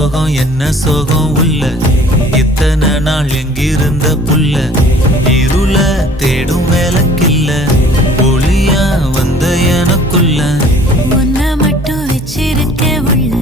சோகம் என்ன சோகம் உள்ள இத்தனை நாள் எங்கிருந்த புல்ல இருள தேடும் வேலைக்கில்ல ஒளியா வந்த எனக்குள்ள உன்னை மட்டும் வச்சிருக்க உள்ள